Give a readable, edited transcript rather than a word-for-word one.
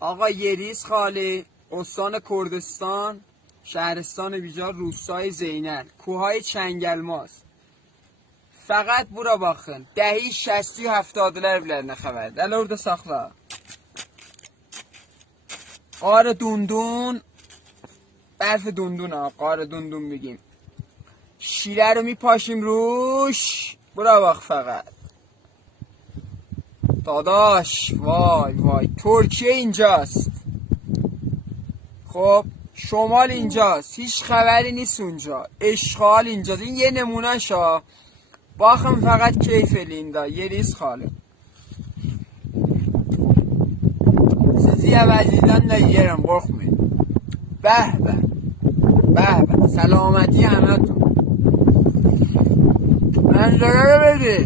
آقا یریز خالی، استان کردستان، شهرستان بیجار، روستای زینل، کوههای چنگلماز. Fəqət bura baxın. Dəhi 60 70-lər evlərinə xəbərdir. Hələ orada saxla. Qarı dundun. برف دندون ها، قار دندون میگیم. شیره رو میپاشیم روش. برا باخ فقط داداش. وای وای، ترکیه اینجاست. خب شمال اینجاست، هیچ خبری نیست اونجا. اشغال اینجاست. این یه نمونه شا. باخم فقط کیف لیندا یه ریز خاله. sizi əvəzlikdən də yiyərəm, qorxmayın. Bəh bəh. Bəh bəh. Səlaməti əmətun. Mənzərə verir.